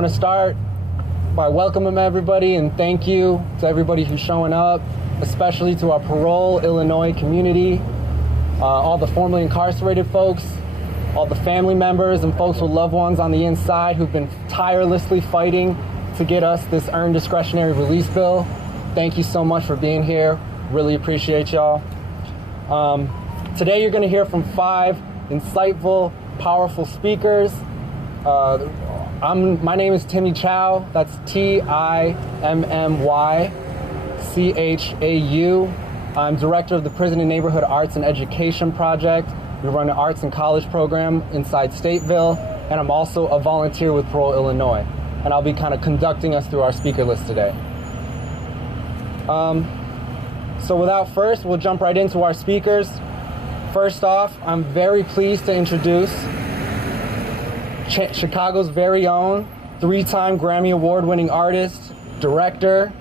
going to start by welcoming everybody and thank you to everybody who's showing up, especially to our Parole Illinois community, all the formerly incarcerated folks, all the family members and folks with loved ones on the inside who've been tirelessly fighting to get us this earned discretionary release bill. Thank you so much for being here. Really appreciate y'all. Today you're going to hear from 5 insightful, powerful speakers. My name is Chau. That's Timmychau. I'm director of the Prison and Neighborhood Arts and Education Project. We run an arts and college program inside Stateville, and I'm also a volunteer with Parole Illinois. And I'll be kind of conducting us through our speaker list today. So without first, we'll jump right into our speakers. First off, I'm very pleased to introduce Chicago's very own 3-time Grammy Award-winning artist, director,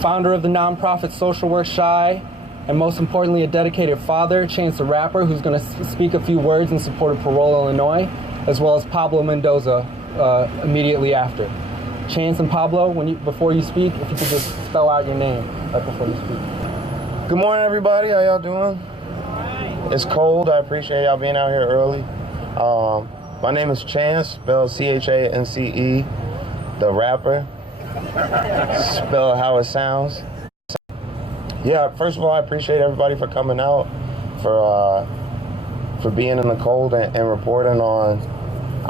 founder of the nonprofit social work Chau, and most importantly, a dedicated father, Chance the Rapper, who's going to speak a few words in support of Parole Illinois, as well as Pablo Mendoza immediately after. Chance and Pablo, before you speak, if you could just spell out your name right before you speak. Good morning, everybody. How y'all doing? It's cold. I appreciate y'all being out here early. My name is Chance, spelled C-H-A-N-C-E, the rapper, spelled how it sounds. Yeah, first of all, I appreciate everybody for coming out, for being in the cold and reporting on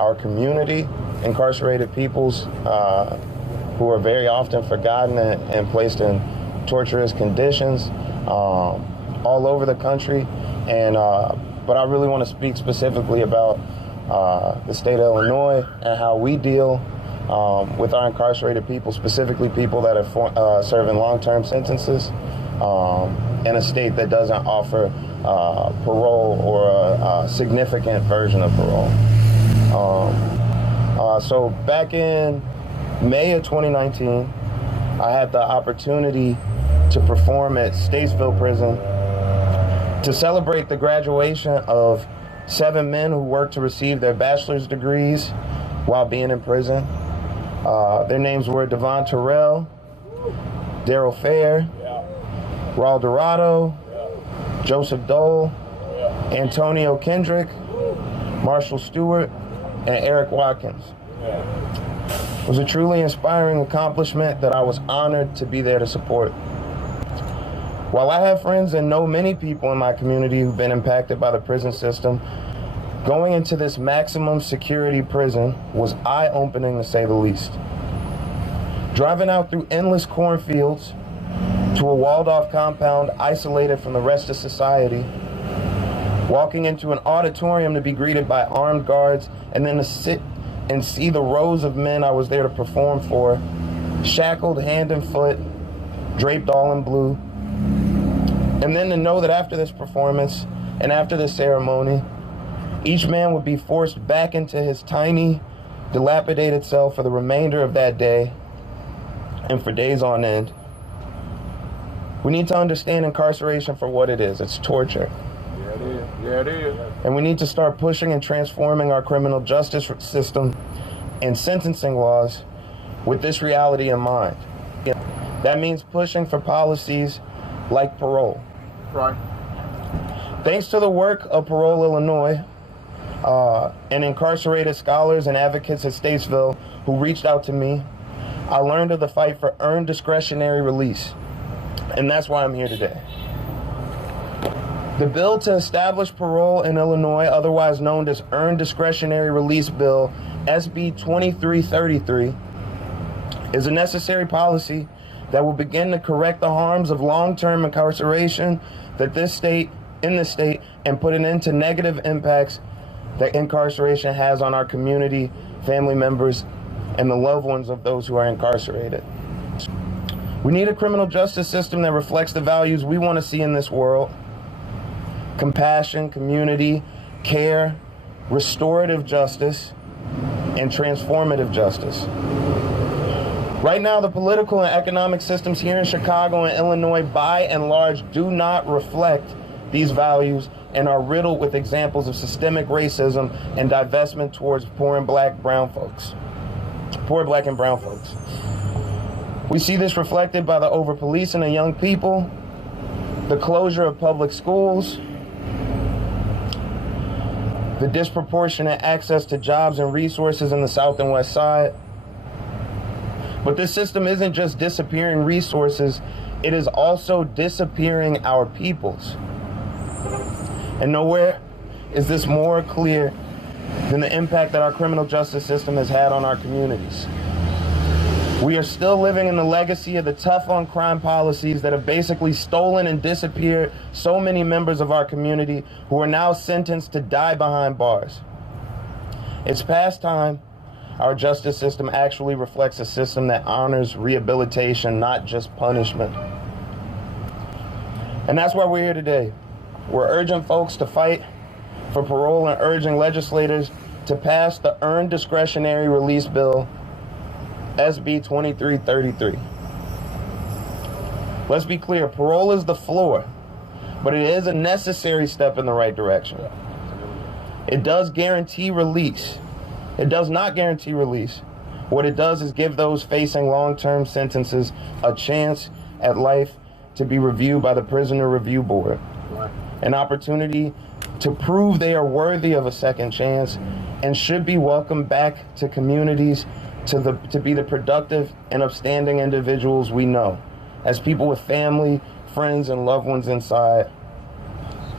our community, incarcerated peoples who are very often forgotten and placed in torturous conditions all over the country. But I really want to speak specifically about the state of Illinois and how we deal with our incarcerated people, specifically people that are serving long-term sentences in a state that doesn't offer parole or a significant version of parole. So back in May of 2019, I had the opportunity to perform at Statesville Prison to celebrate the graduation of 7 men who worked to receive their bachelor's degrees while being in prison. Their names were Devon Terrell, Daryl Fair, Raul Dorado, Joseph Dole, Antonio Kendrick, Marshall Stewart, and Eric Watkins. It was a truly inspiring accomplishment that I was honored to be there to support. While I have friends and know many people in my community who've been impacted by the prison system, going into this maximum security prison was eye-opening to say the least. Driving out through endless cornfields to a walled-off compound isolated from the rest of society, walking into an auditorium to be greeted by armed guards, and then to sit and see the rows of men I was there to perform for, shackled hand and foot, draped all in blue. And then to know that after this performance and after this ceremony, each man would be forced back into his tiny, dilapidated cell for the remainder of that day and for days on end. We need to understand incarceration for what it is. It's torture. Yeah, it is. Yeah, it is. And we need to start pushing and transforming our criminal justice system and sentencing laws with this reality in mind. That means pushing for policies like parole. Right. Thanks to the work of Parole Illinois and incarcerated scholars and advocates at Statesville who reached out to me, I learned of the fight for earned discretionary release. And that's why I'm here today. The bill to establish parole in Illinois, otherwise known as Earned Discretionary Release Bill, SB 2333, is a necessary policy that will begin to correct the harms of long-term incarceration in this state, and put an end to negative impacts that incarceration has on our community, family members, and the loved ones of those who are incarcerated. We need a criminal justice system that reflects the values we want to see in this world: compassion, community, care, restorative justice, and transformative justice. Right now, the political and economic systems here in Chicago and Illinois, by and large, do not reflect these values and are riddled with examples of systemic racism and divestment towards poor and black, brown folks. poor black and brown folks. We see this reflected by the over-policing of young people, the closure of public schools, the disproportionate access to jobs and resources in the South and West Side. But this system isn't just disappearing resources, it is also disappearing our peoples. And nowhere is this more clear than the impact that our criminal justice system has had on our communities. We are still living in the legacy of the tough on crime policies that have basically stolen and disappeared so many members of our community who are now sentenced to die behind bars. It's past time our justice system actually reflects a system that honors rehabilitation, not just punishment. And that's why we're here today. We're urging folks to fight for parole and urging legislators to pass the Earned Discretionary Release Bill, SB 2333. Let's be clear, parole is the floor, but it is a necessary step in the right direction. It does guarantee release. It does not guarantee release. What it does is give those facing long-term sentences a chance at life to be reviewed by the Prisoner Review Board, an opportunity to prove they are worthy of a second chance and should be welcomed back to communities to be the productive and upstanding individuals we know, as people with family, friends, and loved ones inside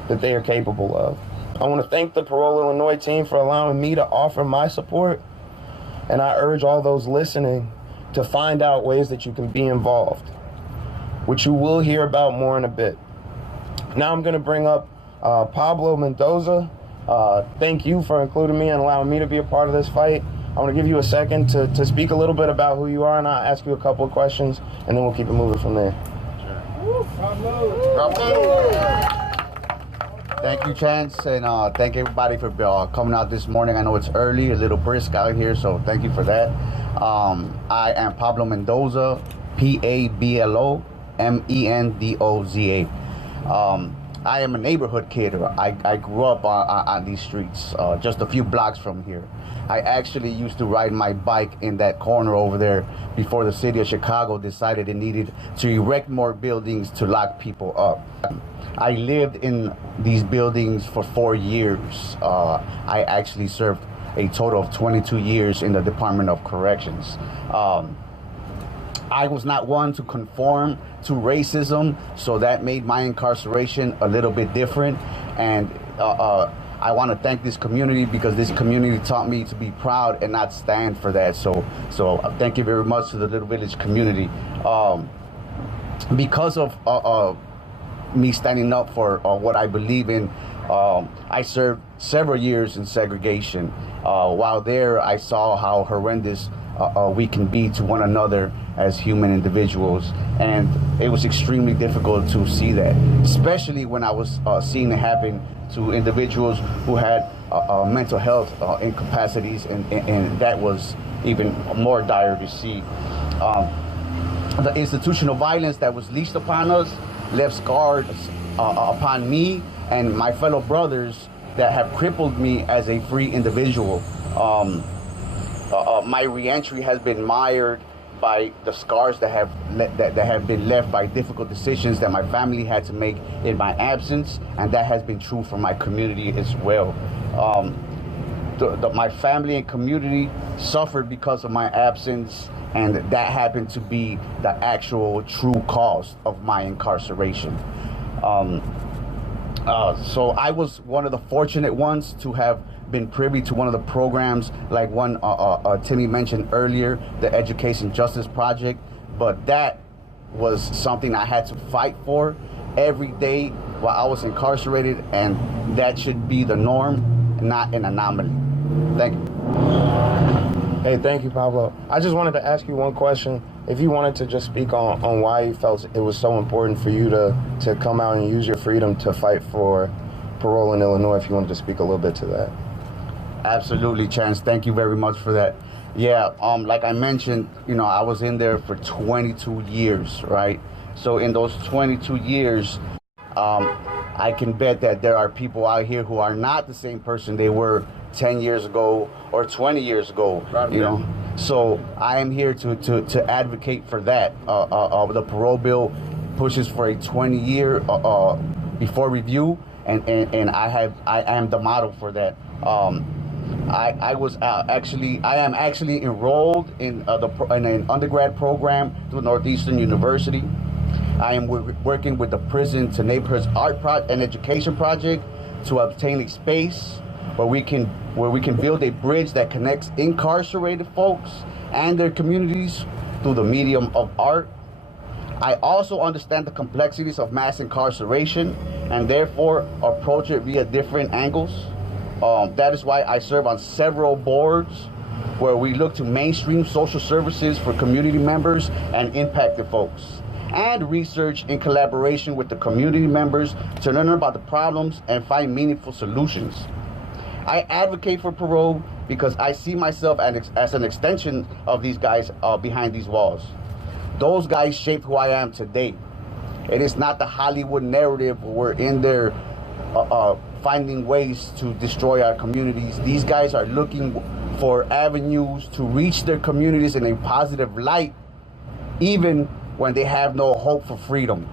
that they are capable of. I want to thank the Parole Illinois team for allowing me to offer my support, and I urge all those listening to find out ways that you can be involved, which you will hear about more in a bit. Now I'm going to bring up Pablo Mendoza. Thank you for including me and allowing me to be a part of this fight. I want to give you a second to speak a little bit about who you are, and I'll ask you a couple of questions, and then we'll keep it moving from there. Thank you, Chance, and thank everybody for coming out this morning. I know it's early, a little brisk out here, so thank you for that. I am Pablo Mendoza, Pablo Mendoza. I am a neighborhood kid. I grew up on these streets, just a few blocks from here. I actually used to ride my bike in that corner over there before the city of Chicago decided it needed to erect more buildings to lock people up. I lived in these buildings for 4 years. I actually served a total of 22 years in the Department of Corrections. I was not one to conform to racism, so that made my incarceration a little bit different. And I want to thank this community because this community taught me to be proud and not stand for that. So thank you very much to the Little Village community. Because of me standing up for what I believe in, I served several years in segregation. While there, I saw how horrendous we can be to one another as human individuals, and it was extremely difficult to see that, especially when I was seeing it happen to individuals who had mental health incapacities, and that was even more dire to see. The institutional violence that was leashed upon us left scars upon me and my fellow brothers that have crippled me as a free individual. My reentry has been mired by the scars that have been left by difficult decisions that my family had to make in my absence, and that has been true for my community as well. My family and community suffered because of my absence, and that happened to be the actual true cause of my incarceration. So I was one of the fortunate ones to have been privy to one of the programs like one Timmy mentioned earlier, the Education Justice Project, but that was something I had to fight for every day while I was incarcerated, and that should be the norm, not an anomaly. Thank you. Hey, thank you, Pablo. I just wanted to ask you one question. If you wanted to just speak on why you felt it was so important for you to come out and use your freedom to fight for parole in Illinois, if you wanted to speak a little bit to that. Absolutely, Chance. Thank you very much for that. Yeah, like I mentioned, I was in there for 22 years, right? So in those 22 years, I can bet that there are people out here who are not the same person they were 10 years ago or 20 years ago, So I am here to advocate for that. The parole bill pushes for a 20-year before review, and I am the model for that. I am actually enrolled in an undergrad program through Northeastern University. I am working with the Prison to Neighborhoods Art and Education Project to obtain a space where we can build a bridge that connects incarcerated folks and their communities through the medium of art. I also understand the complexities of mass incarceration and therefore approach it via different angles. That is why I serve on several boards where we look to mainstream social services for community members and impacted folks, and research in collaboration with the community members to learn about the problems and find meaningful solutions. I advocate for parole because I see myself as an extension of these guys behind these walls. Those guys shaped who I am today. It is not the Hollywood narrative where we're in there finding ways to destroy our communities. These guys are looking for avenues to reach their communities in a positive light, even when they have no hope for freedom.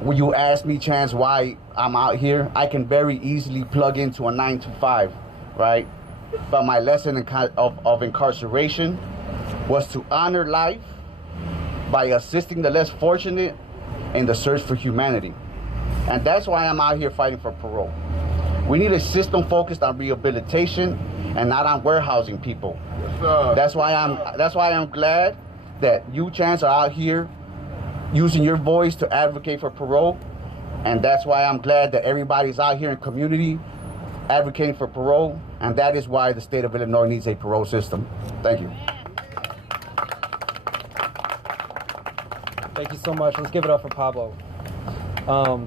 When you ask me, Chance, why I'm out here, I can very easily plug into a 9-to-5, right? But my lesson of incarceration was to honor life by assisting the less fortunate in the search for humanity. And that's why I'm out here fighting for parole. We need a system focused on rehabilitation and not on warehousing people. That's why I'm glad that you, Chance, are out here using your voice to advocate for parole. And that's why I'm glad that everybody's out here in community advocating for parole. And that is why the state of Illinois needs a parole system. Thank you. Thank you so much. Let's give it up for Pablo. All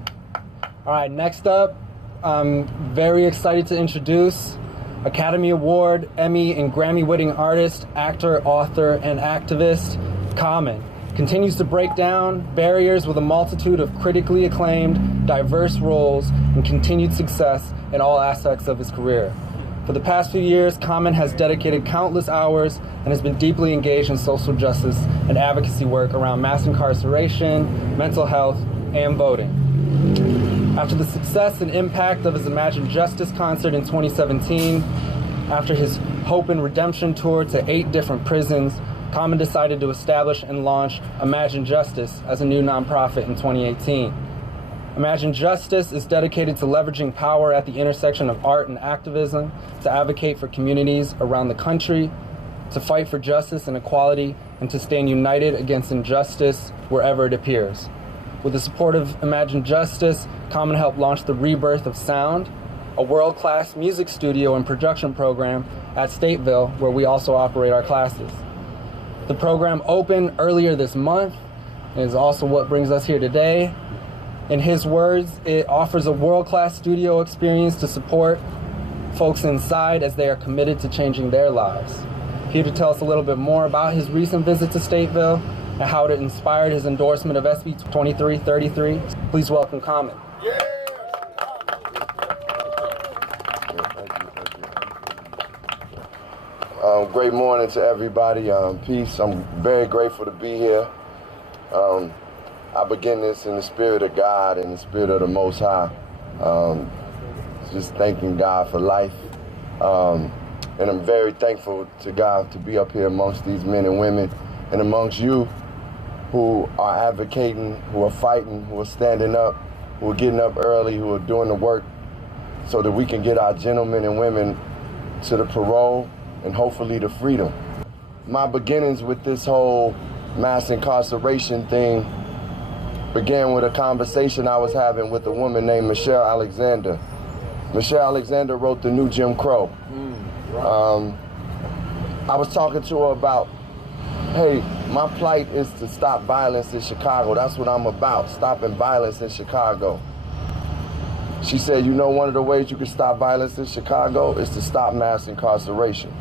right, next up, I'm very excited to introduce Academy Award, Emmy, and Grammy-winning artist, actor, author, and activist, Common. Continues to break down barriers with a multitude of critically acclaimed, diverse roles and continued success in all aspects of his career. For the past few years, Common has dedicated countless hours and has been deeply engaged in social justice and advocacy work around mass incarceration, mental health, and voting. After the success and impact of his Imagine Justice concert in 2017, after his Hope and Redemption tour to 8 different prisons, Common decided to establish and launch Imagine Justice as a new nonprofit in 2018. Imagine Justice is dedicated to leveraging power at the intersection of art and activism to advocate for communities around the country, to fight for justice and equality, and to stand united against injustice wherever it appears. With the support of Imagine Justice, Common helped launch the Rebirth of Sound, a world-class music studio and production program at Stateville, where we also operate our classes. The program opened earlier this month and is also what brings us here today. In his words, it offers a world-class studio experience to support folks inside as they are committed to changing their lives. Here to tell us a little bit more about his recent visit to Stateville and how it inspired his endorsement of SB 2333. Please welcome Common. Great morning to everybody. Peace. I'm very grateful to be here. I begin this in the spirit of God and the spirit of the Most High. Just thanking God for life. And I'm very thankful to God to be up here amongst these men and women and amongst you who are advocating, who are fighting, who are standing up, who are getting up early, who are doing the work so that we can get our gentlemen and women to the parole and hopefully to freedom. My beginnings with this whole mass incarceration thing began with a conversation I was having with a woman named Michelle Alexander. Michelle Alexander wrote The New Jim Crow. I was talking to her about, hey, my plight is to stop violence in Chicago. That's what I'm about, stopping violence in Chicago. She said, you know, one of the ways you can stop violence in Chicago is to stop mass incarceration.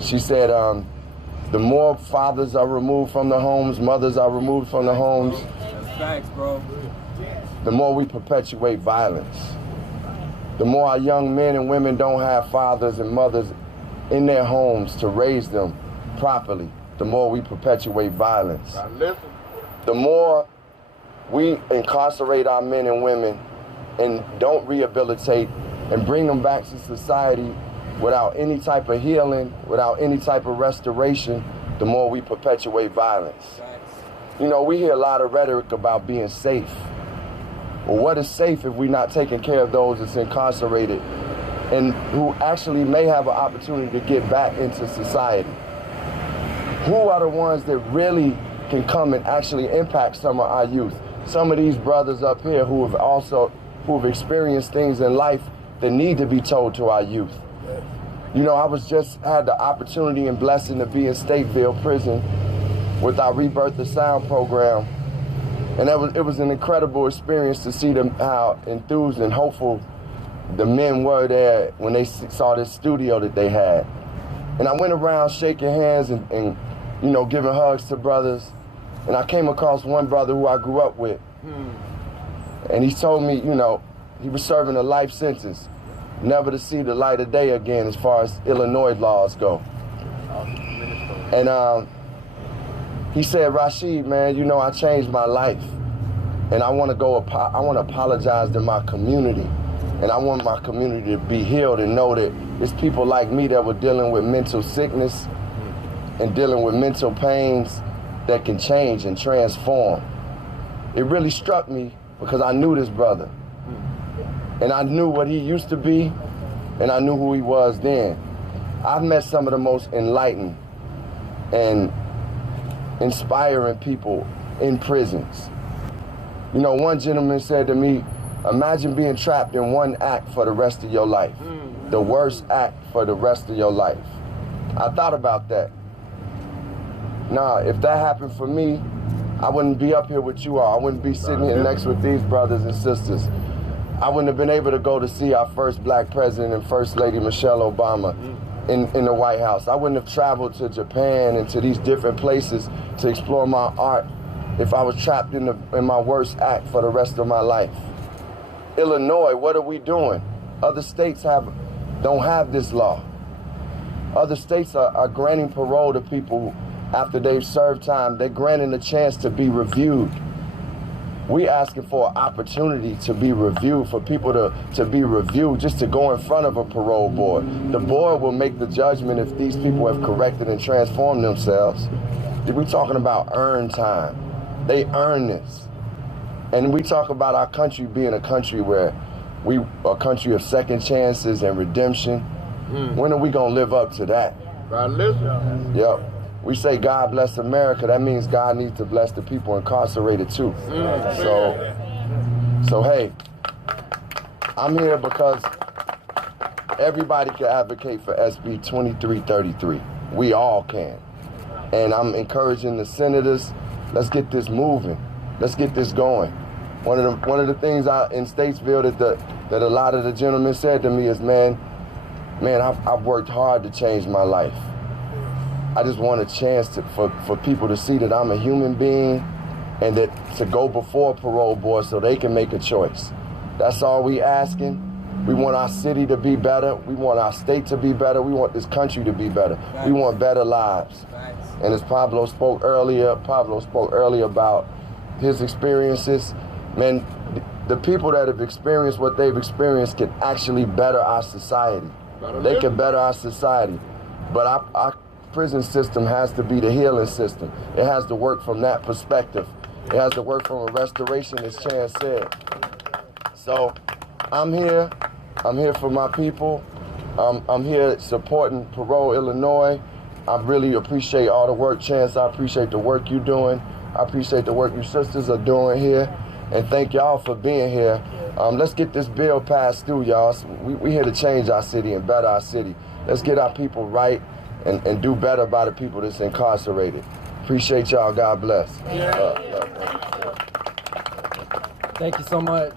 She said, the more fathers are removed from the homes, mothers are removed from the homes, Thanks, bro. the more we perpetuate violence. The more our young men and women don't have fathers and mothers in their homes to raise them properly, the more we perpetuate violence. The more we incarcerate our men and women and don't rehabilitate and bring them back to society without any type of healing, without any type of restoration, the more we perpetuate violence. You know, we hear a lot of rhetoric about being safe. Well, what is safe if we're not taking care of those that's incarcerated and who actually may have an opportunity to get back into society? Who are the ones that really can come and actually impact some of our youth? Some of these brothers up here who have experienced things in life that need to be told to our youth. You know, I had the opportunity and blessing to be in Stateville Prison with our Rebirth the Sound program. And it was an incredible experience to see how enthused and hopeful the men were there when they saw this studio that they had. And I went around shaking hands and you know, giving hugs to brothers. And I came across one brother who I grew up with. And he told me, you know, he was serving a life sentence, never to see the light of day again as far as Illinois laws go. And he said, Rashid, man, you know, I changed my life. And I want to apologize to my community. And I want my community to be healed and know that it's people like me that were dealing with mental sickness and dealing with mental pains that can change and transform. It really struck me because I knew this brother. And I knew what he used to be, and I knew who he was then. I've met some of the most enlightened and inspiring people in prisons. You know, one gentleman said to me, imagine being trapped in one act for the rest of your life. The worst act for the rest of your life. I thought about that. Nah, if that happened for me, I wouldn't be up here with you all. I wouldn't be sitting here next with these brothers and sisters. I wouldn't have been able to go to see our first black president and First Lady Michelle Obama in the White House. I wouldn't have traveled to Japan and to these different places to explore my art if I was trapped in my worst act for the rest of my life. Illinois, what are we doing? Other states don't have this law. Other states are granting parole to people after they've served time. They're granting a chance to be reviewed. We asking for an opportunity to be reviewed, for people to be reviewed, just to go in front of a parole board. The board will make the judgment if these people have corrected and transformed themselves. We're talking about earned time. They earn this. And we talk about our country being a country where a country of second chances and redemption. When are we gonna live up to that? Yep. We say God bless America, that means God needs to bless the people incarcerated too. So hey, I'm here because everybody can advocate for SB 2333. We all can. And I'm encouraging the senators, let's get this moving. Let's get this going. One of the things in Statesville that a lot of the gentlemen said to me is, man, I've worked hard to change my life. I just want a chance for people to see that I'm a human being and that to go before a parole board so they can make a choice. That's all we asking. We want our city to be better. We want our state to be better. We want this country to be better. We want better lives. And as Pablo spoke earlier about his experiences, man, the people that have experienced what they've experienced can actually better our society. They can better our society. But our prison system has to be the healing system. It has to work from that perspective. It has to work from a restoration, as Chan said. So I'm here for my people. I'm here supporting Parole Illinois. I really appreciate all the work, Chance. I appreciate the work you're doing. I appreciate the work your sisters are doing here. And thank y'all for being here. Let's get this bill passed through, y'all. We here to change our city and better our city. Let's get our people right and do better by the people that's incarcerated. Appreciate y'all. God bless. Thank you so much.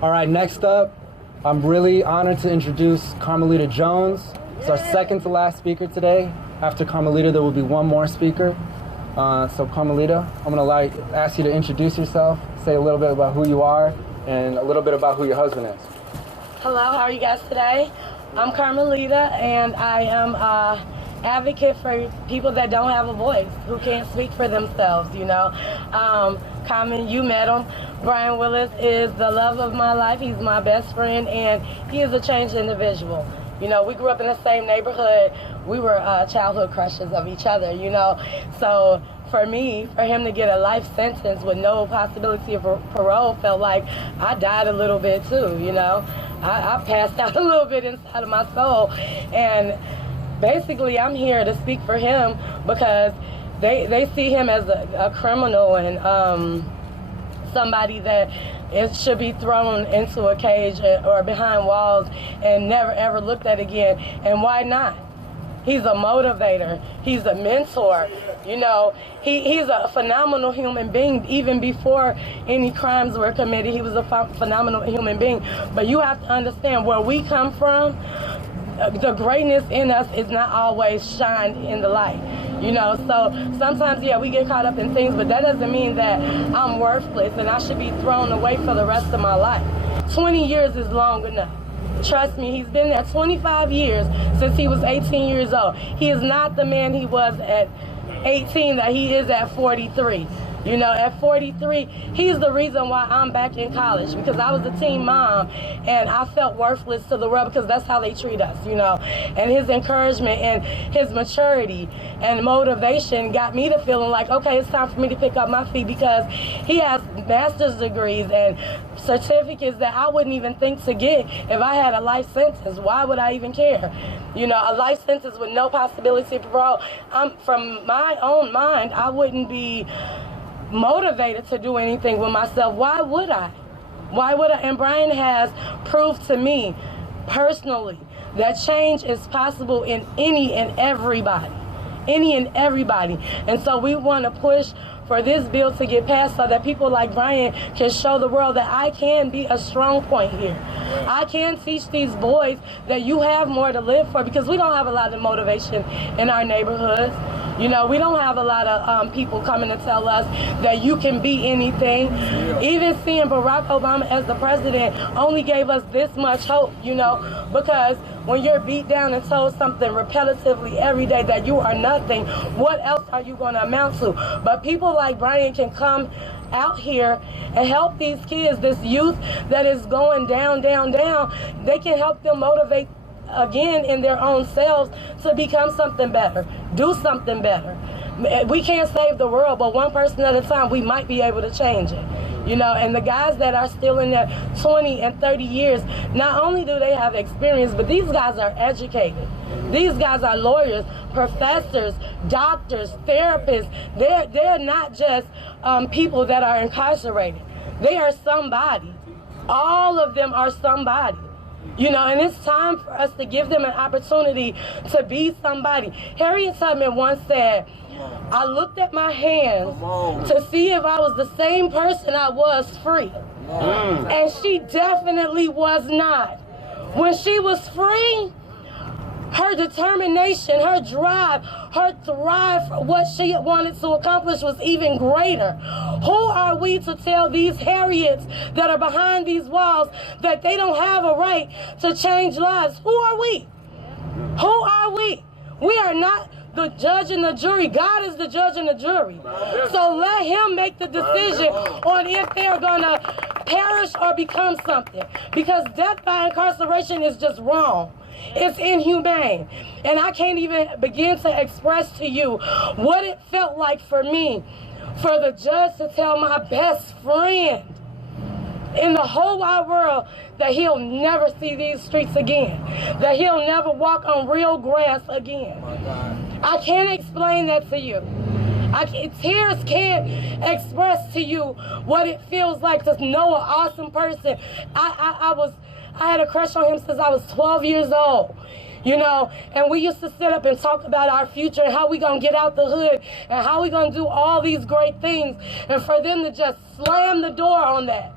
All right, next up, I'm really honored to introduce Carmelita Jones. It's our second to last speaker today. After Carmelita, there will be one more speaker. So Carmelita, I'm gonna ask you to introduce yourself, say a little bit about who you are, and a little bit about who your husband is. Hello, how are you guys today? I'm Carmelita, and I am advocate for people that don't have a voice, who can't speak for themselves, you know. Common, you met him. Brian Willis is the love of my life. He's my best friend, and he is a changed individual. You know, we grew up in the same neighborhood. We were childhood crushes of each other, you know. So for me, for him to get a life sentence with no possibility of parole felt like I died a little bit too, you know. I passed out a little bit inside of my soul. And basically, I'm here to speak for him because they see him as a criminal and somebody that it should be thrown into a cage or behind walls and never ever looked at again. And why not? He's a motivator. He's a mentor. You know, he's a phenomenal human being. Even before any crimes were committed, he was a phenomenal human being. But you have to understand where we come from. The greatness in us is not always shined in the light, you know. So sometimes, yeah, we get caught up in things, but that doesn't mean that I'm worthless and I should be thrown away for the rest of my life. 20 years is long enough. Trust me, he's been there 25 years since he was 18 years old. He is not the man he was at 18 that he is at 43. You know, at 43, he's the reason why I'm back in college, because I was a teen mom and I felt worthless to the world because that's how they treat us, you know. And his encouragement and his maturity and motivation got me to feeling like, okay, it's time for me to pick up my feet, because he has master's degrees and certificates that I wouldn't even think to get if I had a life sentence. Why would I even care? You know, a life sentence with no possibility of parole. From my own mind, I wouldn't be motivated to do anything with myself. Why would I? Why would I? And Brian has proved to me personally that change is possible in any and everybody. Any and everybody. And so we want to push for this bill to get passed so that people like Brian can show the world that I can be a strong point here. I can teach these boys that you have more to live for, because we don't have a lot of motivation in our neighborhoods. You know, we don't have a lot of people coming to tell us that you can be anything. Even seeing Barack Obama as the president only gave us this much hope, you know, because when you're beat down and told something repetitively every day that you are nothing, what else are you going to amount to? But people like Brian can come out here and help these kids, this youth that is going down, down, down. They can help them motivate again in their own selves to become something better, do something better. We can't save the world, but one person at a time, we might be able to change it. You know, and the guys that are still in their 20 and 30 years, not only do they have experience, but these guys are educated. These guys are lawyers, professors, doctors, therapists. They're not just people that are incarcerated. They are somebody. All of them are somebody. You know, and it's time for us to give them an opportunity to be somebody. Harriet Tubman once said, I looked at my hands to see if I was the same person I was free. And she definitely was not. When she was free, her determination, her drive, her thrive for what she wanted to accomplish was even greater. Who are we to tell these Harriets that are behind these walls that they don't have a right to change lives? Who are we? Who are we? We are not the judge and the jury. God is the judge and the jury. So let him make the decision on if they're going to perish or become something. Because death by incarceration is just wrong. It's inhumane. And I can't even begin to express to you what it felt like for me, for the judge to tell my best friend in the whole wide world that he'll never see these streets again, that he'll never walk on real grass again. I can't explain that to you. Tears can't express to you what it feels like to know an awesome person. I had a crush on him since I was 12 years old, you know, and we used to sit up and talk about our future and how we gonna get out the hood and how we gonna do all these great things, and for them to just slam the door on that.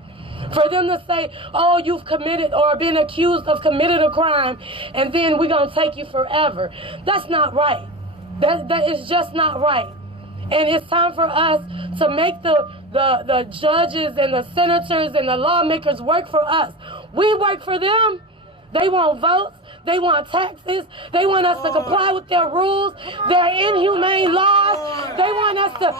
For them to say, oh, you've committed or been accused of committing a crime, and then we're going to take you forever. That's not right. That is just not right. And it's time for us to make the judges and the senators and the lawmakers work for us. We work for them. They want votes. They want taxes. They want us to comply with their rules, their inhumane laws. They want us to,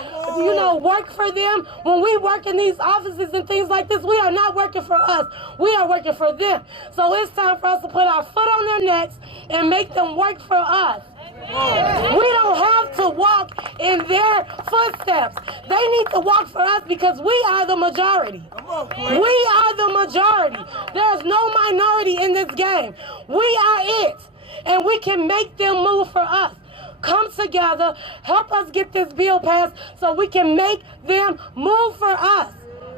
work for them. When we work in these offices and things like this, we are not working for us. We are working for them. So it's time for us to put our foot on their necks and make them work for us. We don't have to walk in their footsteps. They need to walk for us because we are the majority. We are the majority. There's no minority in this game. We are it. And we can make them move for us. Come together, help us get this bill passed so we can make them move for us.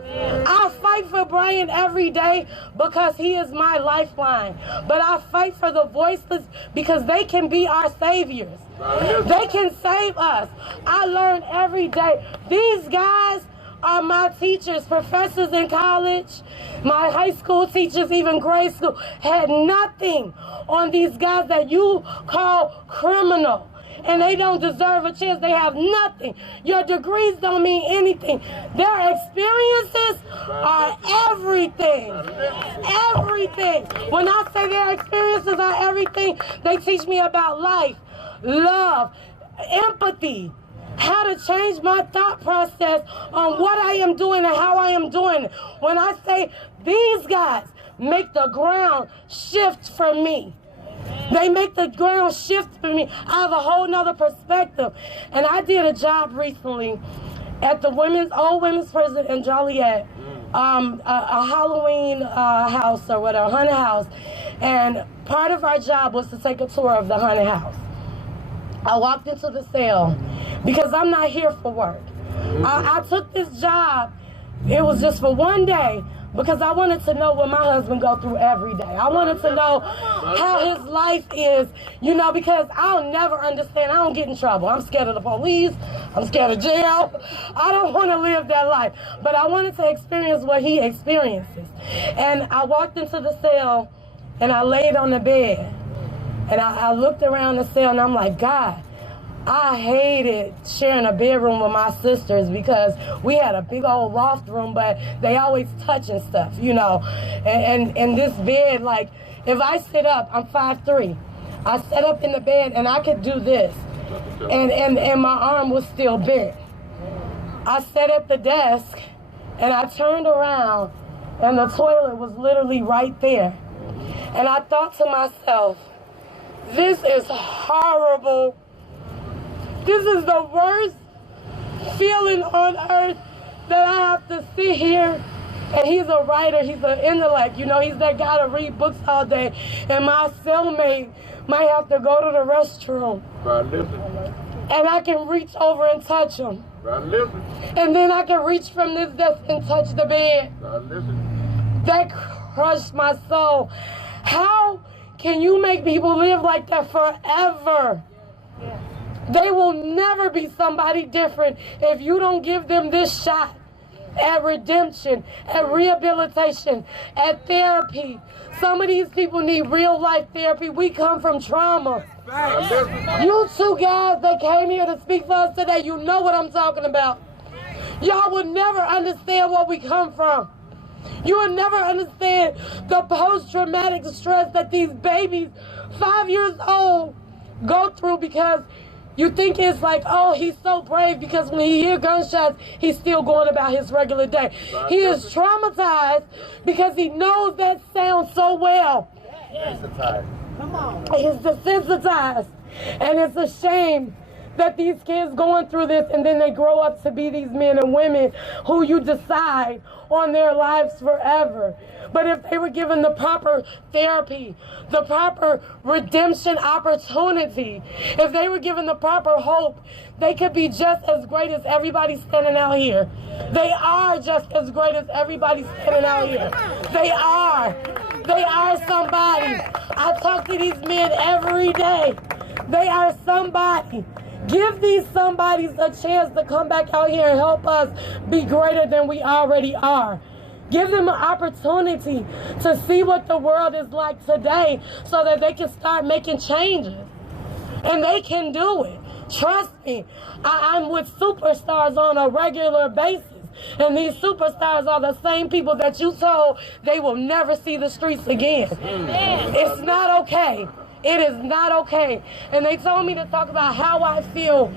I fight for Brian every day because he is my lifeline. But I fight for the voiceless because they can be our saviors. They can save us. I learn every day. These guys are my teachers, professors in college, my high school teachers, even grade school, had nothing on these guys that you call criminal. And they don't deserve a chance. They have nothing. Your degrees don't mean anything. Their experiences are everything. Everything. When I say their experiences are everything, they teach me about life, love, empathy, how to change my thought process on what I am doing and how I am doing it. When I say these guys make the ground shift for me. They make the ground shift for me. I have a whole nother perspective. And I did a job recently at the old women's prison in Joliet, a Halloween house or whatever, haunted house. And part of our job was to take a tour of the haunted house. I walked into the cell because I'm not here for work. I took this job, it was just for one day, because I wanted to know what my husband go through every day. I wanted to know how his life is, because I'll never understand. I don't get in trouble. I'm scared of the police. I'm scared of jail. I don't want to live that life. But I wanted to experience what he experiences. And I walked into the cell, and I laid on the bed. And I looked around the cell, and I'm like, God, I hated sharing a bedroom with my sisters because we had a big old loft room, but they always touching stuff, And this bed, like, if I sit up, I'm 5'3". I sat up in the bed and I could do this, and my arm was still bent. I sat at the desk and I turned around and the toilet was literally right there. And I thought to myself, this is horrible. This is the worst feeling on earth that I have to sit here. And he's a writer, he's an intellect, he's that guy to read books all day. And my cellmate might have to go to the restroom. And I can reach over and touch him. And then I can reach from this desk and touch the bed. That crushed my soul. How can you make people live like that forever? They will never be somebody different if you don't give them this shot at redemption, at rehabilitation, at therapy. Some of these people need real life therapy. We come from trauma. You two guys that came here to speak for us today, you know what I'm talking about. Y'all would never understand where we come from. You will never understand the post-traumatic stress that these babies, 5 years old, go through because you think it's like, oh, he's so brave because when he hears gunshots, he's still going about his regular day. He is traumatized because he knows that sound so well. Desensitized. Come on. He's desensitized. And it's a shame that these kids going through this and then they grow up to be these men and women who you decide on their lives forever. But if they were given the proper therapy, the proper redemption opportunity, if they were given the proper hope, they could be just as great as everybody standing out here. They are just as great as everybody standing out here. They are. They are somebody. I talk to these men every day. They are somebody. Give these somebodies a chance to come back out here and help us be greater than we already are. Give them an opportunity to see what the world is like today so that they can start making changes. And they can do it. Trust me, I'm with superstars on a regular basis. And these superstars are the same people that you told they will never see the streets again. It's not okay. It is not okay. And they told me to talk about how I feel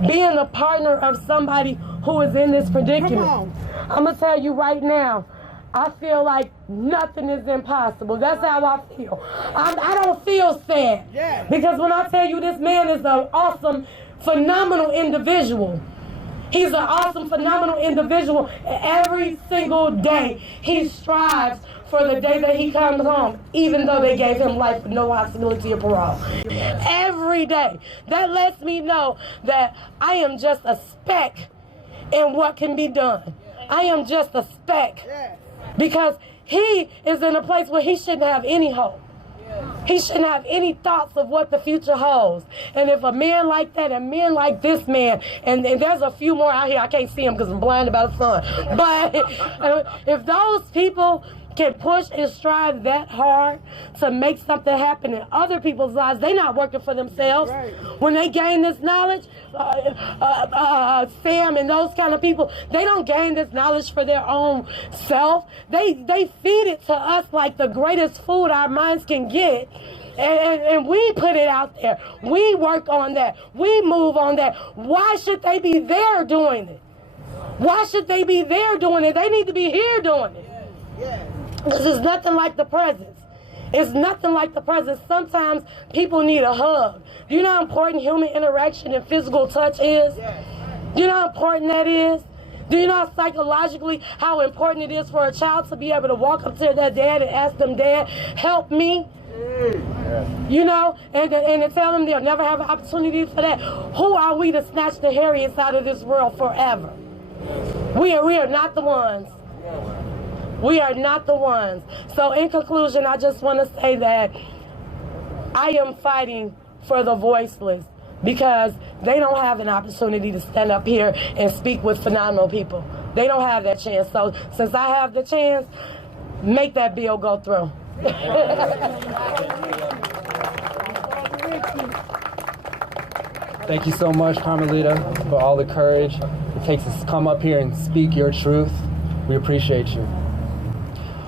being a partner of somebody who is in this predicament. I'm going to tell you right now, I feel like nothing is impossible. That's how I feel. I don't feel sad. Because when I tell you this man is an awesome, phenomenal individual. He's an awesome, phenomenal individual. Every single day, he strives for the day that he comes home, even though they gave him life with no possibility of parole. Every day. That lets me know that I am just a speck in what can be done. I am just a speck. Because he is in a place where he shouldn't have any hope. He shouldn't have any thoughts of what the future holds. And if a man like that, and men like this man, and there's a few more out here, I can't see them because I'm blind about the sun. But if those people can push and strive that hard to make something happen in other people's lives, they're not working for themselves. When they gain this knowledge, Sam and those kind of people, they don't gain this knowledge for their own self. They feed it to us like the greatest food our minds can get. And we put it out there. We work on that. We move on that. Why should they be there doing it? Why should they be there doing it? They need to be here doing it. This is nothing like the presence. It's nothing like the presence. Sometimes people need a hug. Do you know how important human interaction and physical touch is? Do you know how important that is? Do you know psychologically how important it is for a child to be able to walk up to their dad and ask them, Dad, help me? You know, and to tell them they'll never have an opportunity for that. Who are we to snatch the Harriets out of this world forever? We are not the ones. We are not the ones. So in conclusion, I just want to say that I am fighting for the voiceless because they don't have an opportunity to stand up here and speak with phenomenal people. They don't have that chance. So since I have the chance, make that bill go through. Thank you so much, Carmelita, for all the courage it takes to come up here and speak your truth. We appreciate you.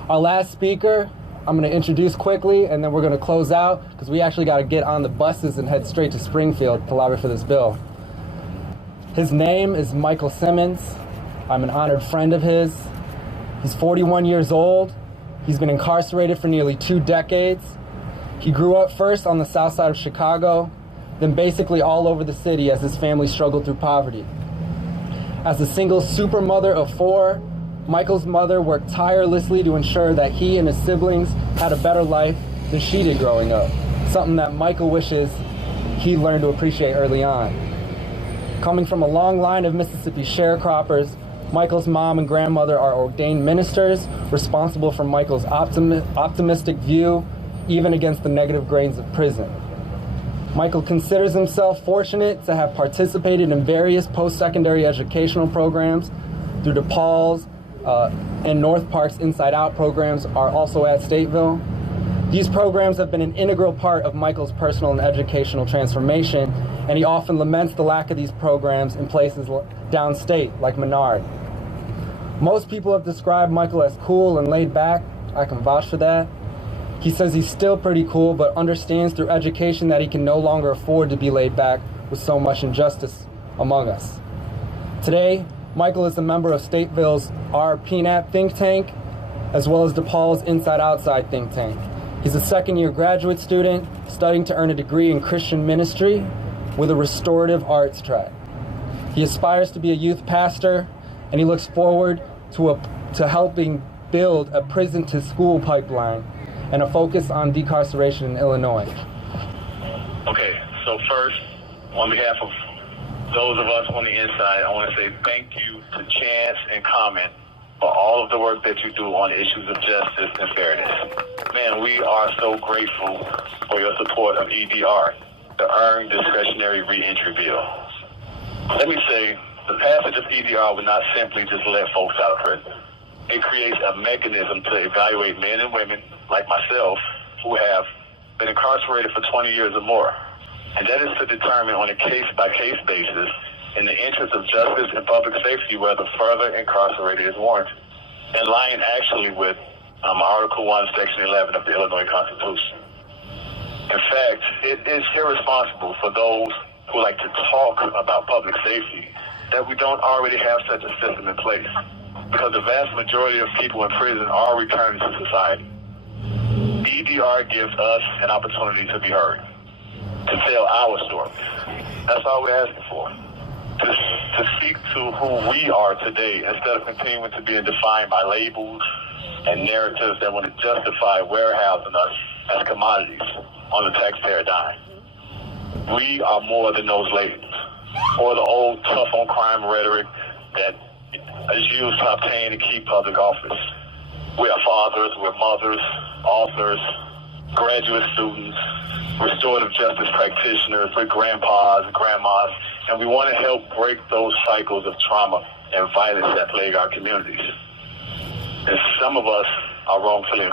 Our last speaker, I'm going to introduce quickly, and then we're going to close out because we actually got to get on the buses and head straight to Springfield to lobby for this bill. His name is Michael Simmons. I'm an honored friend of his. He's 41 years old. He's been incarcerated for nearly 2 decades. He grew up first on the south side of Chicago, then basically all over the city as his family struggled through poverty. As a single super mother of 4, Michael's mother worked tirelessly to ensure that he and his siblings had a better life than she did growing up, something that Michael wishes he learned to appreciate early on. Coming from a long line of Mississippi sharecroppers, Michael's mom and grandmother are ordained ministers responsible for Michael's optimistic view, even against the negative grains of prison. Michael considers himself fortunate to have participated in various post-secondary educational programs through DePaul's and North Park's Inside Out programs are also at Stateville. These programs have been an integral part of Michael's personal and educational transformation, and he often laments the lack of these programs in places downstate, like Menard. Most people have described Michael as cool and laid back. I can vouch for that. He says he's still pretty cool, but understands through education that he can no longer afford to be laid back with so much injustice among us. Today, Michael is a member of Stateville's RPNAP think tank, as well as DePaul's Inside Outside think tank. He's a second-year graduate student studying to earn a degree in Christian ministry with a restorative arts track. He aspires to be a youth pastor, and he looks forward to helping build a prison-to-school pipeline and a focus on decarceration in Illinois. Okay, so first, on behalf of those of us on the inside, I want to say thank you to Chance and Comment for all of the work that you do on issues of justice and fairness. Man, we are so grateful for your support of EDR, the Earned Discretionary Reentry Bill. Let me say, the passage of EDR would not simply just let folks out of prison. It creates a mechanism to evaluate men and women like myself who have been incarcerated for 20 years or more. And that is to determine on a case-by-case basis in the interest of justice and public safety, whether further incarcerated is warranted. In line actually with Article 1, Section 11 of the Illinois Constitution. In fact, it is irresponsible for those who like to talk about public safety that we don't already have such a system in place, because the vast majority of people in prison are returning to society. EDR gives us an opportunity to be heard, to tell our stories. That's all we're asking for. To speak to who we are today instead of continuing to be defined by labels and narratives that want to justify warehousing us as commodities on the taxpayer dime. We are more than those labels, or the old tough on crime rhetoric that is used to obtain and keep public office. We are fathers, we're mothers, authors, graduate students, restorative justice practitioners, we're grandpas, grandmas, and we want to help break those cycles of trauma and violence that plague our communities. And some of us are wrongfully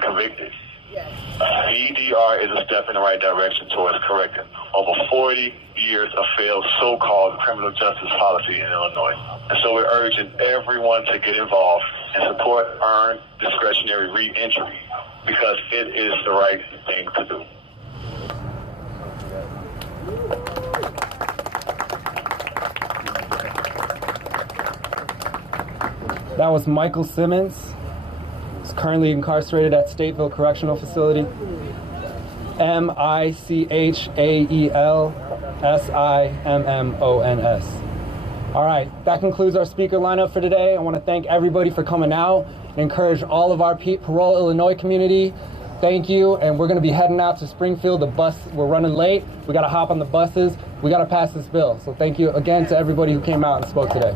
convicted. EDR is a step in the right direction towards correcting over 40 years of failed so-called criminal justice policy in Illinois. And so we're urging everyone to get involved and support earned discretionary re-entry, because it is the right thing to do. That was Michael Simmons. He's currently incarcerated at Stateville Correctional Facility. MichaelSimmons. All right, that concludes our speaker lineup for today. I want to thank everybody for coming out and encourage all of our Parole Illinois community. Thank you, and we're going to be heading out to Springfield. We're running late. We got to hop on the buses. We got to pass this bill. So thank you again to everybody who came out and spoke today.